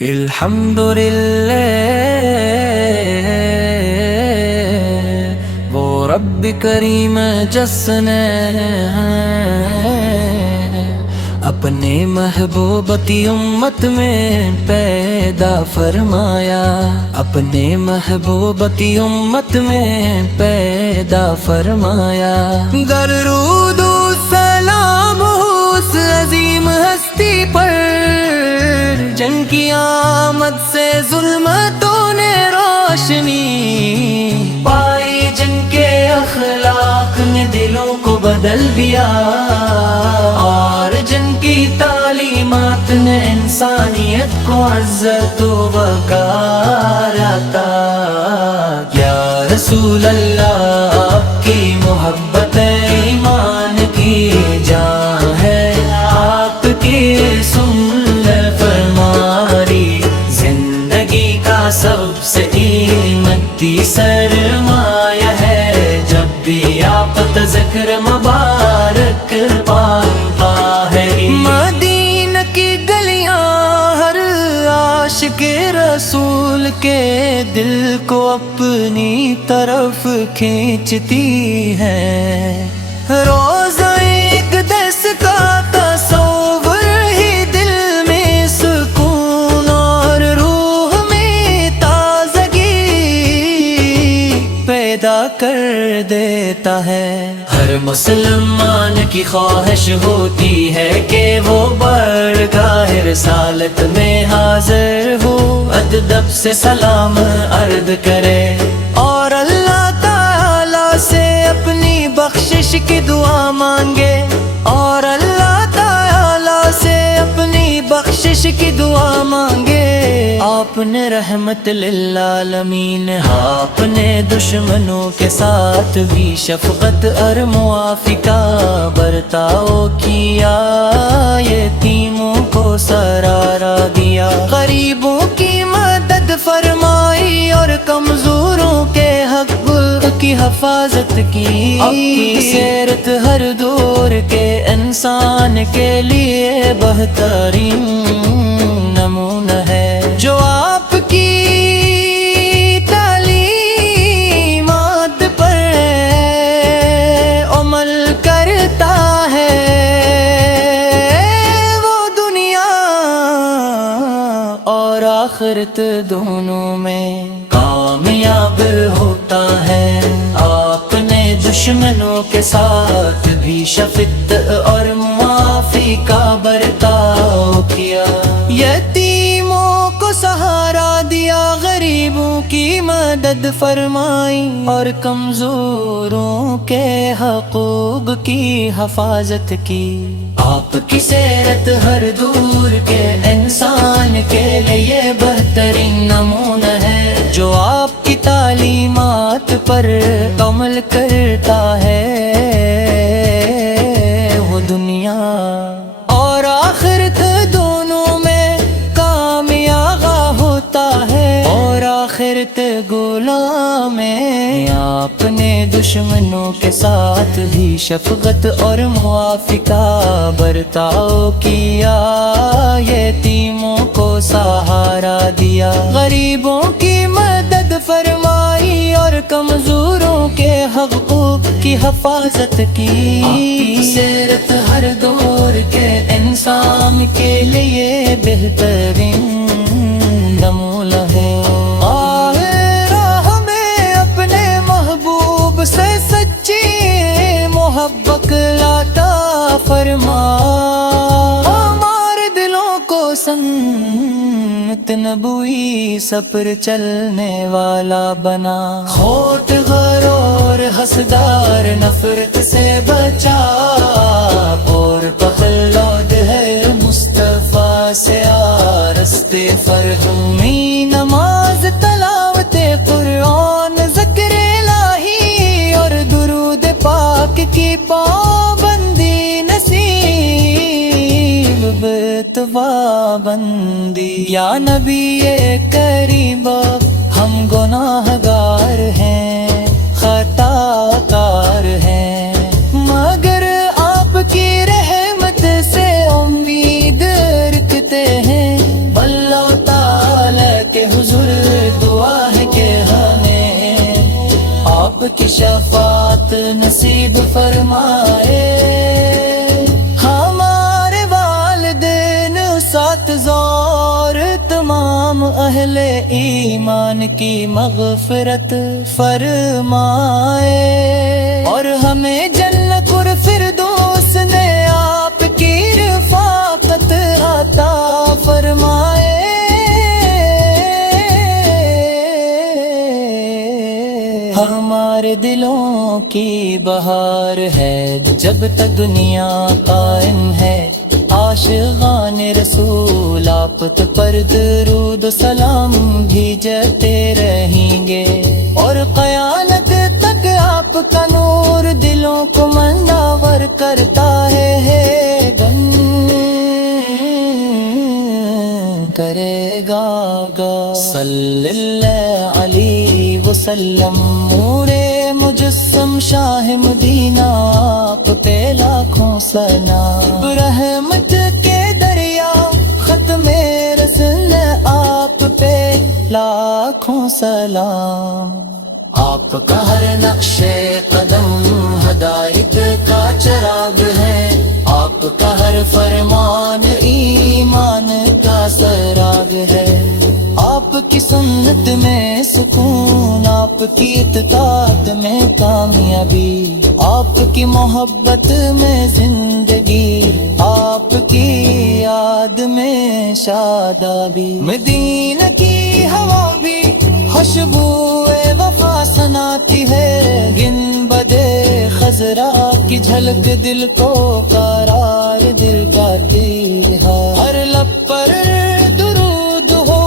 الحمدللہ وہ رب کریم جس نے اپنے محبوبتی امت میں پیدا فرمایا، اپنے محبوبتی امت میں پیدا فرمایا۔ درود و سلام اس عظیم ہستی پر جن کی آمد سے ظلمتوں نے روشنی پائی، جن کے اخلاق نے دلوں کو بدل دیا اور جن کی تعلیمات نے انسانیت کو عزت و وقار عطا۔ یا رسول اللہ آپ کی محبت ایمان کی جان ہے، آپ کی سنت فرماری زندگی کا سب سے قیمتی سرمایہ ہے۔ جب بھی آپ ذکر مبارک پاتا ہے، مدینہ کی گلیاں ہر عاشق رسول کے دل کو اپنی طرف کھینچتی ہیں۔ روزہ اقدس کا تصور ہی دل میں سکون اور روح میں تازگی پیدا کر دیتا ہے۔ ہر مسلمان کی خواہش ہوتی ہے کہ وہ بارگاہ رسالت میں حاضر ہو، ادب سے سلام عرض کرے اور اللہ تعالی سے اپنی بخشش کی دعا مانگے، اور اللہ تعالی سے اپنی بخشش کی دعا مانگے۔ آپ نے رحمت للعالمین، آپ نے دشمنوں کے ساتھ بھی شفقت اور معافی کا برتاؤ کیا، یتیموں کو سرارا دیا، غریبوں کی مدد فرمائی اور کمزوروں کے حق کی حفاظت کی۔ سیرت ہر دور کے انسان کے لیے بہترین نمونہ ہے، جو آپ کی تعلیمات پر عمل کرتا ہے، وہ دنیا اور آخرت دونوں میں کامیاب ہوتا ہے۔ آپ نے دشمنوں کے ساتھ بھی شفقت اور معافی کا برتاؤ کیا، یتیموں کو سہارا دیا، غریبوں کی مدد فرمائی اور کمزوروں کے حقوق کی حفاظت کی۔ آپ کی سیرت ہر دور کے انسان کے لیے بہترین نمونہ ہے، جو آپ کی تعلیمات پر عمل کرتا ہے، وہ دنیا اور آخرت دونوں میں کامیاب ہوتا ہے، اور آخرت غلام میں۔ آپ نے دشمنوں کے ساتھ بھی شفقت اور معافی کا برتاؤ کیا، یتیموں کو سہارا دیا، غریبوں کی مدد فرمائی اور کمزوروں کے حقوق کی حفاظت کی۔ سیرت ہر دور کے انسان کے لیے بہترین نمونہ ہے۔ ہمیں اپنے محبوب سے سچی محبت عطا فرما، ہمارے دلوں کو سنت نبوی سفر چلنے والا بنا، کھوٹ غرور حسدار نفرت سے بچا، اور پخلود ہے مصطفیٰ سے رستے فرہمی، نماز تلاوت قرآن ذکر الہی اور درود پاک کی پابندی نصیب بتوا بندی۔ یا نبی کریم ہم گناہ گار ہیں، خطا کار ہیں، مگر آپ کی رحمت سے امید رکھتے ہیں، اللہ تعالی کی شفاعت نصیب فرمائے، ہمارے والدین سات زور تمام اہل ایمان کی مغفرت فرمائے، اور ہمیں جنت اور فردوس نے آپ کی رفاقت عطا فرمائے۔ ہمارے دلوں کی بہار ہے جب تک دنیا قائم ہے، عاشقان رسول آپ پر درود و سلام بھیجتے رہیں گے، اور قیامت تک آپ کا نور دلوں کو منور کرتا ہے، گن کرے گا صلی اللہ علیہ وسلم، نورے مجسم شاہ مدینہ آپ پہ لاکھوں سلام، رحمت کے دریا ختم رسل آپ پہ لاکھوں سلام، آپ کا ہر نقش قدم ہدایت کا چراغ ہے، آپ کا ہر فرمان ایمان کا سراغ ہے، آپ کی سنت میں سکون، آپ کی اطاعت میں کامیابی، آپ کی محبت میں زندگی، آپ کی یاد میں شادابی، مدینہ کی ہوا بھی خوشبوئے وفا سناتی ہے، گن بدے خضرا کی جھلک دل کو قرار دل کا تیر ہے، ہر لب پر درود ہو،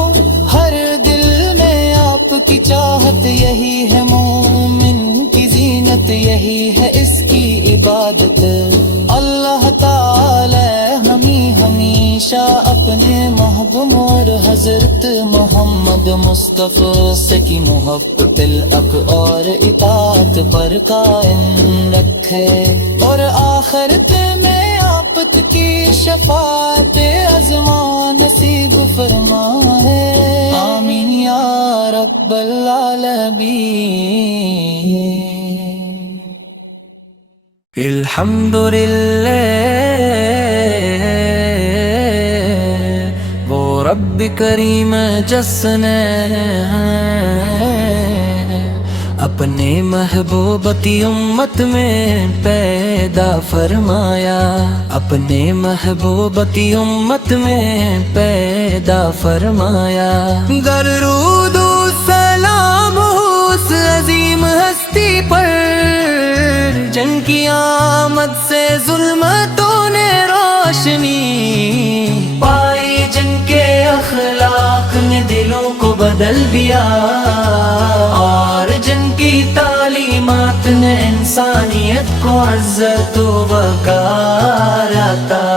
ہر دل میں آپ کی چاہت، یہی ہے مومن کی زینت، یہی ہے اس کی عبادت، اللہ تعالی ہمیشہ اپنے محبوب اور حضرت محمد مصطفیٰ سے کی محبت الحق اور اطاعت پر قائم رکھے، اور آخرت میں آپ کی شفاعت عظمی نصیب فرمائے، آمین یا رب العالمین۔ الحمدللہ وہ رب کریم جس نے اپنے محبوبتی امت میں پیدا فرمایا، اپنے محبوبتی امت میں پیدا فرمایا، درود و سلام اس عظیم ہستی پر جن کی آمد سے ظلمتوں نے روشنی پائی، جن کے اخلاق نے دلوں کو بدل دیا، اور جن کی تعلیمات نے انسانیت کو عزت و وقار عطا،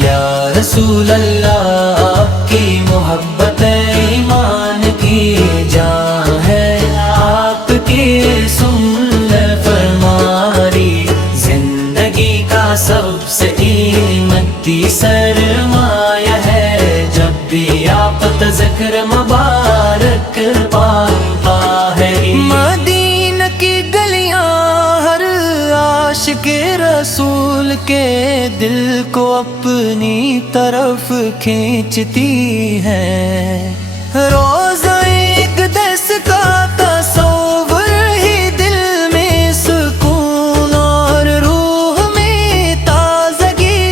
یا رسول اللہ آپ کی محبت ایمان کی جان ہے، آپ کی سنت فرماری زندگی کا سب سے قیمتی سرمایہ ہے، جب بھی آپ ذکر مبارک پاتا ہے، مدینہ کی گلیاں ہر عاشق رسول کے دل کو اپنی طرف کھینچتی ہے، روزہ اقدس کا تصور ہی دل میں سکون اور روح میں تازگی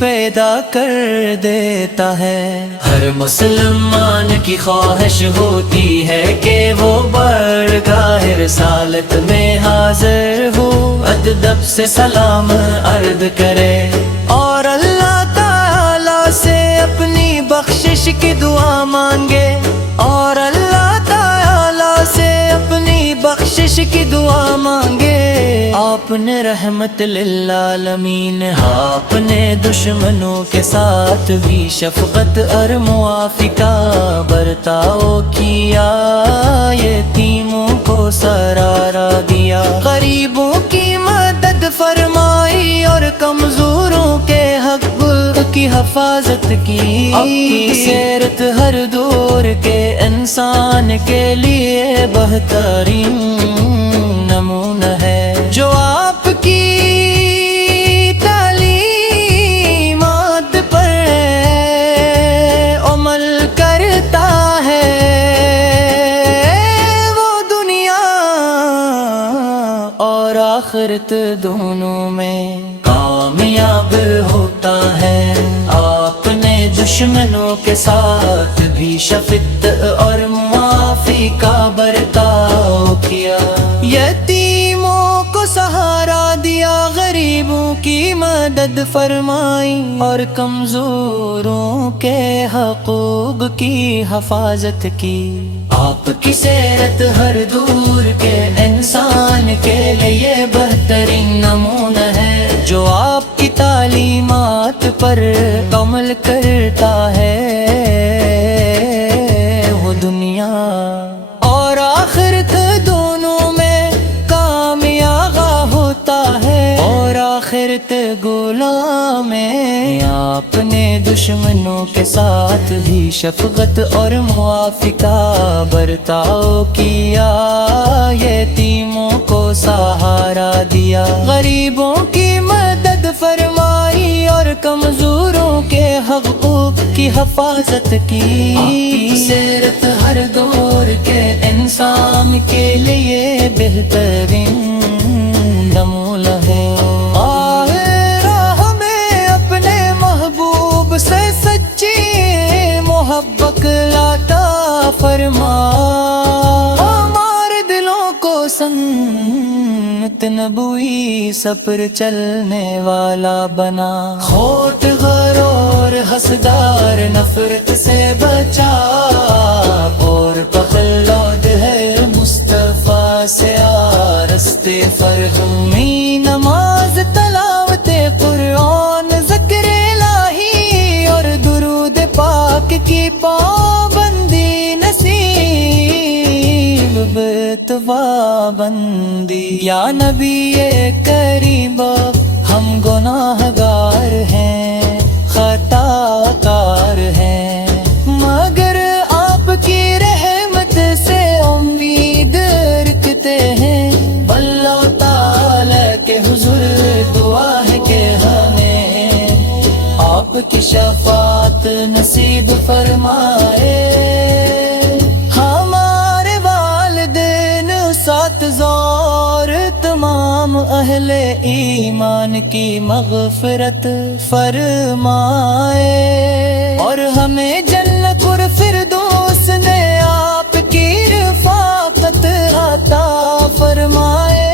پیدا کر دیتا ہے، ہر مسلمان کی خواہش ہوتی ہے کہ وہ بارگاہ رسالت میں حاضر ہو، ادب سے سلام عرض کرے، اور اللہ تعالی سے اپنی بخشش کی دعا مانگے، اور اللہ تعالی سے اپنی بخشش کی دعا مانگے، آپ نے رحمت للعالمین، آپ نے دشمنوں کے ساتھ بھی شفقت اور موافقہ برتاؤ کیا، یتیموں کو سرارا دیا، غریبوں کی مدد فرمائی، اور کمزوروں کے حق کی حفاظت کی، آپ کی سیرت ہر دور کے انسان کے لیے بہترین نمونہ ہے، جو آپ کی تعلیمات پر عمل کرتا ہے، وہ دنیا اور آخرت دونوں میں کامیاب ہوتا ہے۔ آپ نے دشمنوں کے ساتھ بھی شفقت اور معافی کا برتاؤ کیا، یتیموں کو سہارا دیا، غریبوں کی مدد فرمائی اور کمزوروں کے حقوق کی حفاظت کی۔ آپ کی سیرت ہر دور کے انسان کے لیے بہترین نمونہ ہے، جو آپ کی تعلیمات پر عمل کرتا ہے، وہ دنیا اور آخرت دونوں میں کامیاب ہوتا ہے، اور آخرت غلام میں آپ نے دشمنوں کے ساتھ بھی شفقت اور معافی کا برتاؤ کیا، یتیموں کو سہارا دیا، غریبوں کی مدد فرمائی اور کمزوروں کے حقوق کی حفاظت کی۔ سیرت ہر دور کے انسان کے لیے بہترین نمونہ ہے۔ اپنے محبوب سے سچی محبت عطا فرما، ہمارے دلوں کو سنت نبوی سفر چلنے والا بنا، کھوٹ غرور حسدار نفرت سے بچا، اور پخلود ہے مصطفیٰ سے رستے فرہمی، نماز تلاوت قرآن ذکر الہی اور درود پاک کی پابندی نصیب بندی۔ یا نبی کریم ہم گناہ گار ہیں، خطا کار ہیں، مگر آپ کی رحمت سے امید رکھتے ہیں، اللہ تعالی کے حضور دعا ہے کہ ہمیں آپ کی شفاعت نصیب فرمائے، ہمارے والدین ساتذار تمام اہل ایمان کی مغفرت فرمائے، اور ہمیں جنت اور فردوس نے آپ کی رفاقت عطا فرمائے،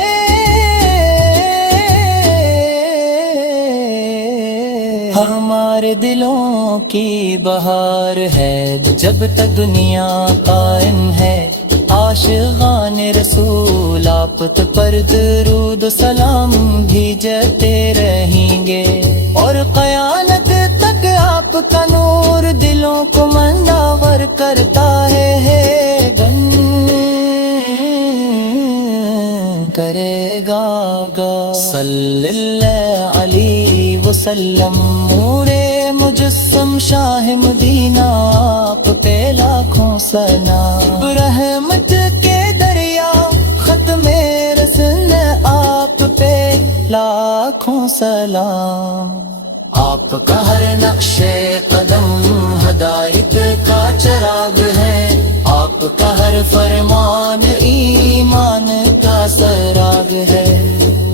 ہمارے دلوں کی بہار ہے جب تک دنیا قائم ہے، عاشقان رسول آپ پر درود و سلام بھیجتے رہیں گے، اور قیامت تک آپ کا نور دلوں کو منور کرتا ہے، کرے گا صلی اللہ علیہ وسلم، نورے مجسم شاہ مدینہ آپ پہ لاکھوں سلام، رحمت کے دریا ختم رسل آپ پہ لاکھوں سلام، آپ کا ہر نقش قدم ہدایت کا چراغ ہے، آپ کا ہر فرمان ایمان کا سراغ ہے،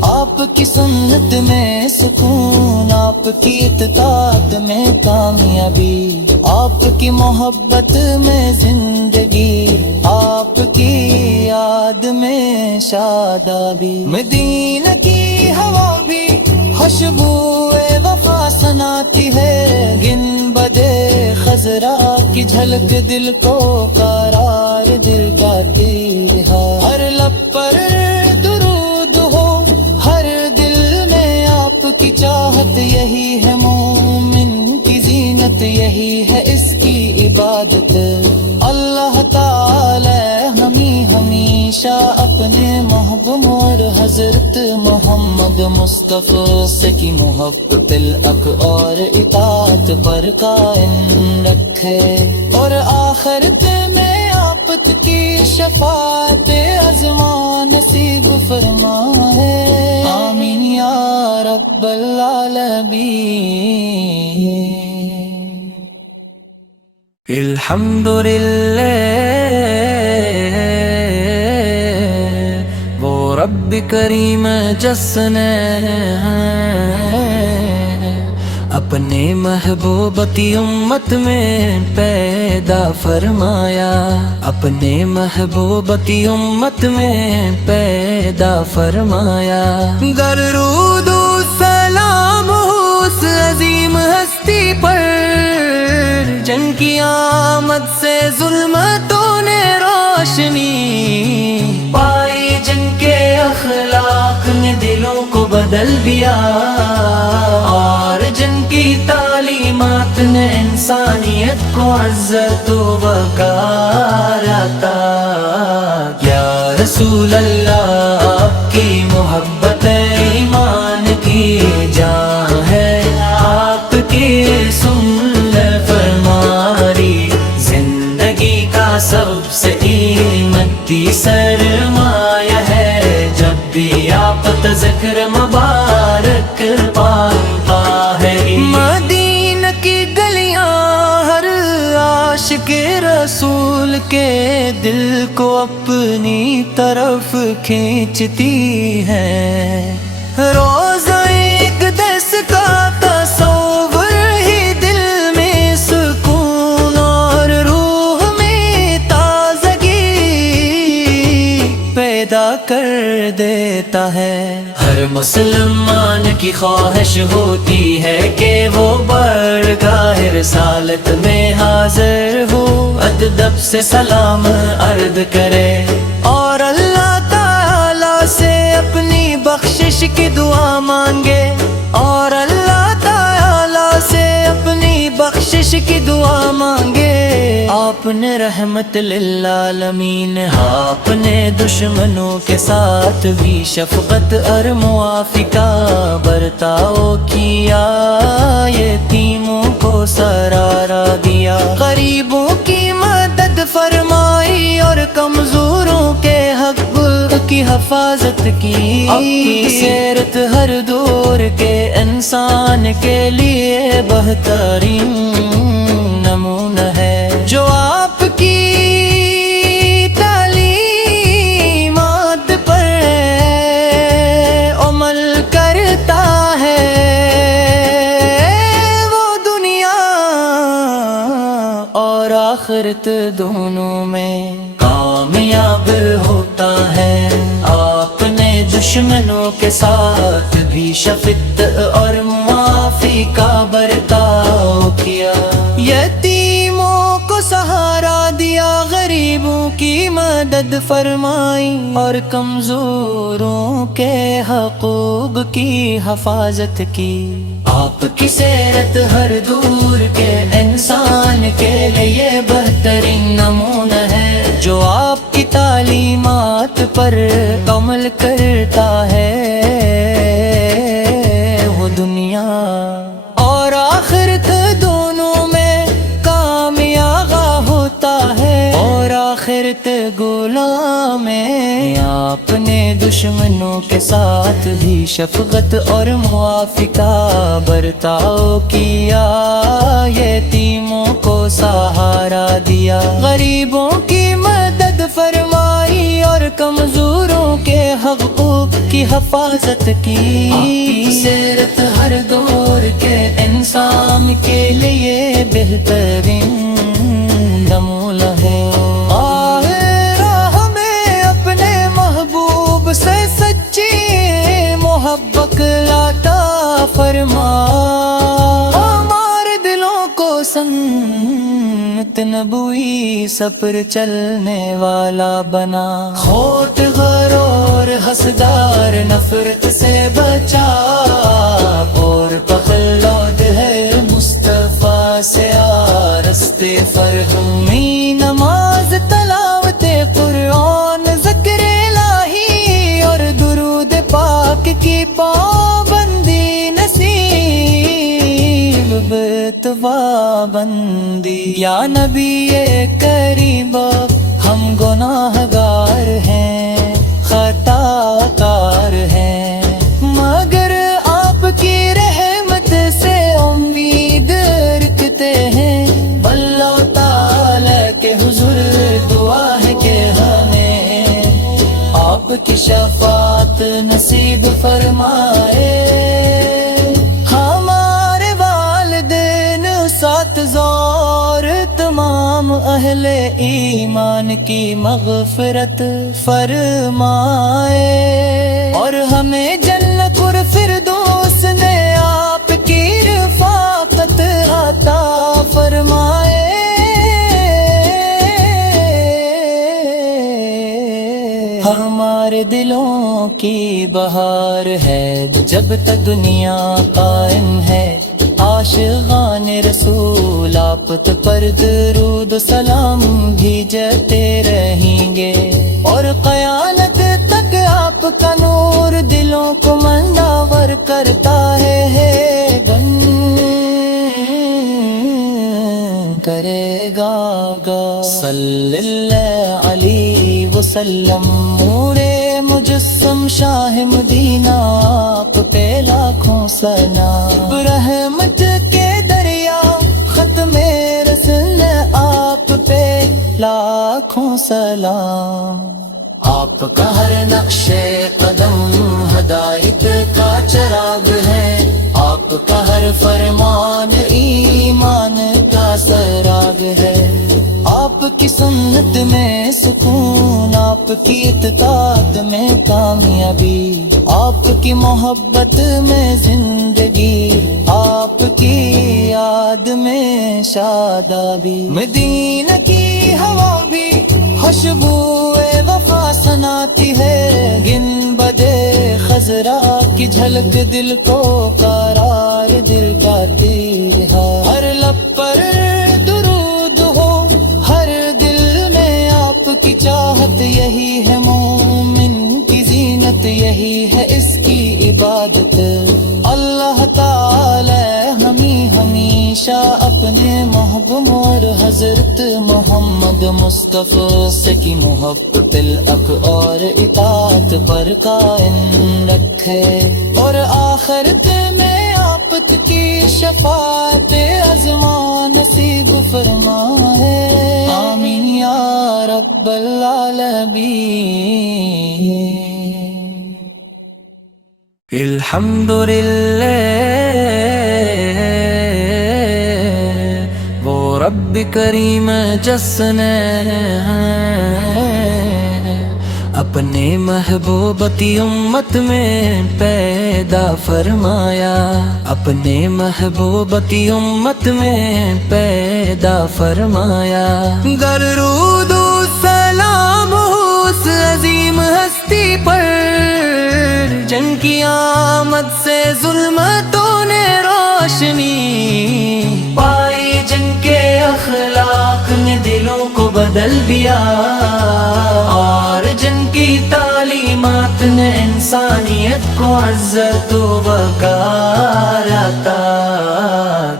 آپ کی سنت میں سکون، آپ کی اطاعت میں کامیابی، آپ کی محبت میں زندگی، آپ کی یاد میں شادابی، مدینہ کی ہوا بھی خوشبو وفا سناتی ہے، گن بدے خزرا کی جھلک دل کو قرار دل کا تیر ہے، ہر لب پر درود ہو، ہر دل میں آپ کی چاہت، یہی ہے مومن کی زینت، یہی ہے اس کی عبادت، اللہ تعالی ہمیشہ اپنے محبوب اور حضرت محمد مصطفیٰ سے کی محبت الحق اور اطاعت پر قائم رکھے، اور آخرت میں آپ آفت کی شفاعت عظمیٰ نصیب فرمائے، آمین یا رب العالمین۔ الحمدللہ وہ رب کریم جس نے اپنے محبوبتی امت میں پیدا فرمایا، اپنے محبوبتی امت میں پیدا فرمایا۔ درود و سلام اس عظیم ہستی پر جن کی آمد سے ظلمتوں نے روشنی پائی، جن کے اخلاق نے دلوں کو بدل دیا، اور جن کی تعلیمات نے انسانیت کو عزت و وقار عطا۔ یا رسول اللہ آپ کی محبت ایمان کی جان ہے، آپ کی سنت فرمانی زندگی کا سب سے قیمتی سرمایہ ہے، جب بھی آپ ذکر مبارک پاتا ہے۔ مدینہ کی گلیاں ہر عاشق رسول کے دل کو اپنی طرف کھینچتی ہیں، روزہ اقدس کا تصور ہی دل میں سکون اور روح میں تازگی پیدا کر دیتا ہے۔ ہر مسلمان کی خواہش ہوتی ہے کہ وہ بارگاہ رسالت میں حاضر ہو، ادب سے سلام عرض کرے اور اللہ تعالی سے اپنی بخشش کی دعا مانگے، اور اللہ تعالی سے اپنی بخشش کی دعا مانگے۔ آپ نے رحمت للعالمین، آپ نے دشمنوں کے ساتھ بھی شفقت اور معافی کا برتاؤ کیا، یتیموں کو سرارا دیا، غریبوں کی مدد فرمائی اور کمزوروں کے حق کی حفاظت کی۔ اپنی سیرت ہر دور کے انسان کے لیے بہترین نمونہ ہے، جو آپ کی تعلیمات پر عمل کرتا ہے، وہ دنیا اور آخرت دونوں میں کامیاب ہوتا ہے۔ آپ نے دشمنوں کے ساتھ بھی شفقت اور معافی کا برتاؤ کیا، یتیموں کو سہارا دیا، غریبوں کی مدد فرمائی اور کمزوروں کے حقوق کی حفاظت کی۔ آپ کی سیرت ہر دور کے انسان کے لیے بہترین نمونہ ہے، جو آپ کی تعلیمات پر عمل کرتا ہے، وہ دنیا اور آخرت دونوں میں کامیاب ہوتا ہے، اور آخرت غلام میں آپ نے دشمنوں کے ساتھ بھی شفقت اور معافی کا برتاؤ کیا، یتیموں کو سہارا دیا، غریبوں کی مدد فرمائی اور کمزوروں کے حقوق کی حفاظت کی۔ سیرت ہر دور کے انسان کے لیے بہترین نمونہ ہے۔ ہمیں اپنے محبوب سے سچی محبت عطا فرما، ہمارے دلوں کو سنت نبوی سفر چلنے والا بنا، کھوٹ غرور حسدار نفرت سے بچا، اور پخلود ہے مصطفیٰ سے رستے فرہمی، نماز تلاوت قرآن ذکر الہی اور درود پاک کی پابندی نصیب بتوا بندی۔ یا نبی کریم ہم گناہگار ہیں، خطا کار ہیں، مگر آپ کی رحمت سے امید رکھتے ہیں۔ اللہ تعالی کے حضور دعا ہے کہ ہمیں آپ کی شفاعت نصیب فرمائے۔ ہمارے والدین، اساتذہ، تمام اہل ایمان کی مغفرت فرمائے، اور ہمیں جنت الفردوس میں آپ کی رفاقت عطا فرمائے۔ ہمارے دلوں کی بہار ہے جب تک دنیا قائم ہے، عاشقان رسول آپ پر درود و سلام بھیجتے رہیں گے، اور قیامت تک آپ کا نور دلوں کو منور کرتا ہے، بن کرے گا صلی اللہ علیہ وسلم۔ نورے مجسم شاہ مدینہ آپ پہ لاکھوں سلام، رحمت کے دریا ختم رسول آپ پہ لاکھوں سلام۔ آپ کا ہر نقش قدم ہدایت کا چراغ ہے، آپ کا ہر فرمان ایمان کا سراغ ہے، آپ کی سنت میں سکون، آپ کی اطاعت میں کامیابی، آپ کی محبت میں زندگی، آپ کی یاد میں شادابی۔ مدینہ کی ہوا بھی خوشبو وفا سناتی ہے، گن بدے خضرا کی جھلک دل کو قرار دلکاتی ہے، ہر لب پر درود ہو، ہر دل میں آپ کی چاہت، یہی ہے مومن کی زینت، یہی ہے اس کی عبادت۔ اللہ تعالی ہمیشہ اپنے محبوب اور حضرت محمد مصطفیٰ سے کی محبت الحق اور اطاعت پر قائم رکھے، اور آخرت میں آپ کی شفاعت عظمی نصیب فرمائے، آمین یا رب العالمین۔ الحمدللہ وہ رب کریم جس نے اپنے محبوبتی امت میں پیدا فرمایا، اپنے محبوبتی امت میں پیدا فرمایا۔ درود و سلام اس عظیم ہستی پر جن کی آمد سے ظلمتوں نے روشنی پائی، جن کے اخلاق نے دلوں کو بدل دیا، اور جن کی تعلیمات نے انسانیت کو عزت و وقار عطا۔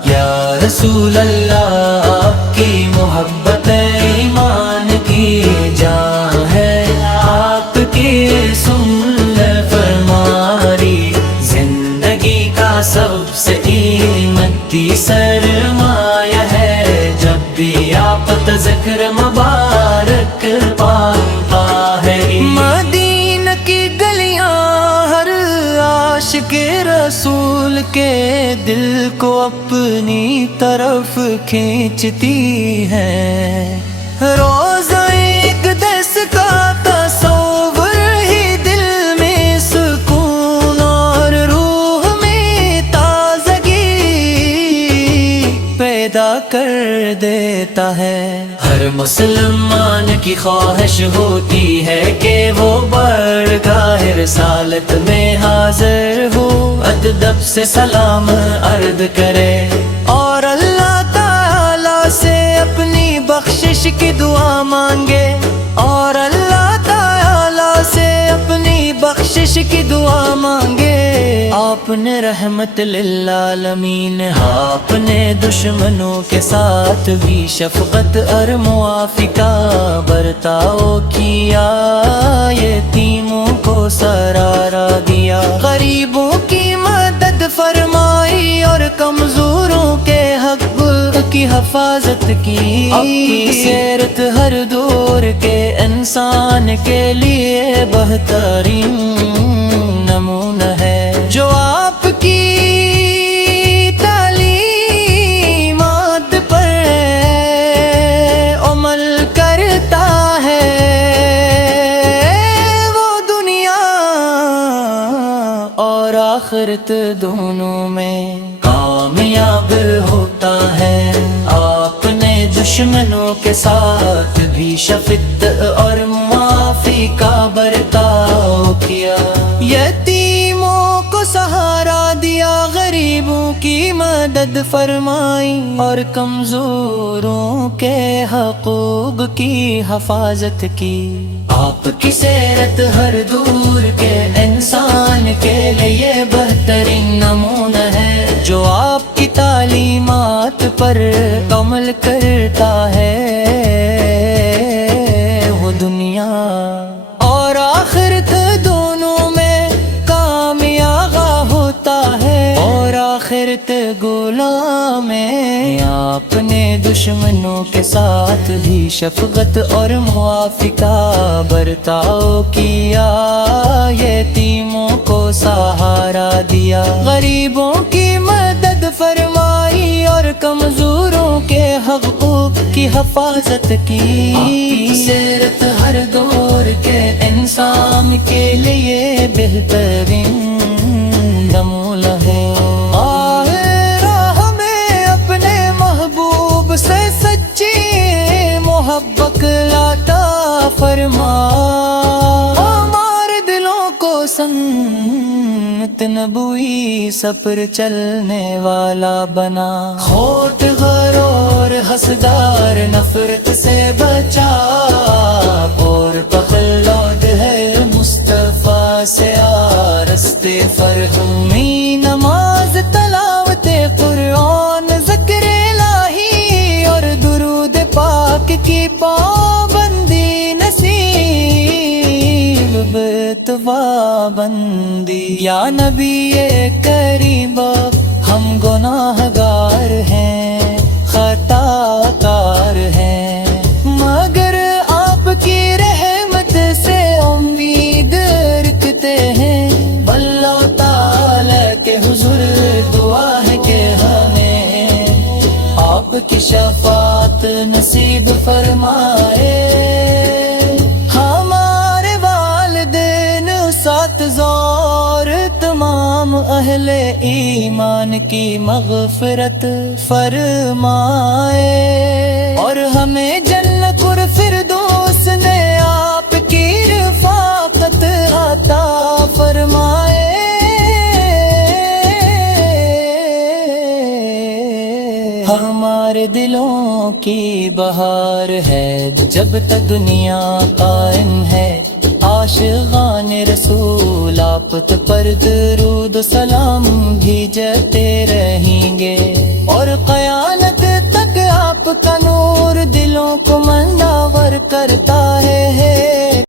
یا رسول اللہ آپ کی محبت ایمان کی جان ہے، آپ کی سنت فرمانی زندگی کا سب سے قیمتی سرمایہ ہے، جب بھی آپ ذکر مبارک پاتا ہے۔ مدینہ کی گلیاں ہر عاشق رسول کے دل کو اپنی طرف کھینچتی ہے، روزہ اقدس کا تصور ہی دل میں سکون اور روح میں تازگی پیدا کر دیتا ہے۔ ہر مسلمان کی خواہش ہوتی ہے کہ وہ بارگاہ رسالت میں حاضر ہو، ادب سے سلام عرض کرے، اور اللہ تعالی سے اپنی بخشش کی دعا مانگے، اور اللہ تعالی سے اپنی بخشش کی دعا مانگے۔ آپ نے رحمت للعالمین، آپ نے دشمنوں کے ساتھ بھی شفقت اور معافی کا برتاؤ کیا، یتیموں کو سرارا دیا، غریبوں کی مدد فرمائی اور کمزوروں کے حق کی حفاظت کی۔ اپنی سیرت ہر دور کے انسان کے لیے بہترین نمونہ ہے، جو آپ کی تعلیمات پر عمل کرتا ہے، وہ دنیا اور آخرت دونوں میں کامیاب ہوتا ہے۔ آپ نے دشمنوں کے ساتھ بھی شفقت اور معافی کا برتاؤ کیا، یتیموں کو سہارا دیا، غریبوں کی مدد فرمائی اور کمزوروں کے حقوق کی حفاظت کی۔ آپ کی سیرت ہر دور کے انسان کے لیے بہترین نمونہ ہے، جو آپ کی تعلیمات پر عمل کرتا ہے، وہ دنیا اور آخرت دونوں میں کامیاب ہوتا ہے، اور آخرت غلام میں آپ نے دشمنوں کے ساتھ بھی شفقت اور معافی کا برتاؤ کیا، یتیموں کو سہارا دیا، غریبوں کی مدد فرمائی اور کمزوروں کے حقوق کی حفاظت کی۔ آپ کی سیرت ہر دور کے انسان کے لیے بہترین نمونہ ہے۔ ہمیں اپنے محبوب سے سچی محبت عطا فرما، ہمارے دلوں کو سنت نبوی سفر چلنے والا بنا، کھوٹ غرور حسدار نفرت سے بچا، اور پخلود ہے مصطفیٰ سے آرستے فرہمی، نماز تلاوت قرآن ذکر الہی اور درود پاک کی پابندی نصیب بتوا بندی۔ یا نبی کریم ہم گناہ گار ہیں، خطا کار ہیں، مگر آپ کی رحمت سے امید رکھتے ہیں، اللہ تعالی کے حضور دعا ہے کہ ہمیں آپ کی شفاعت نصیب فرمائے، ہمارے والدین اساتذہ تمام اہل ایمان کی مغفرت فرمائے، اور ہمیں جنت اور فردوس نے آپ کی رفاقت عطا فرمائے۔ ہمارے دلوں کی بہار ہے جب تک دنیا قائم ہے، عاشقان رسول آپ پر درود و سلام بھیجتے رہیں گے، اور قیامت تک آپ کا نور دلوں کو منور کرتا ہے۔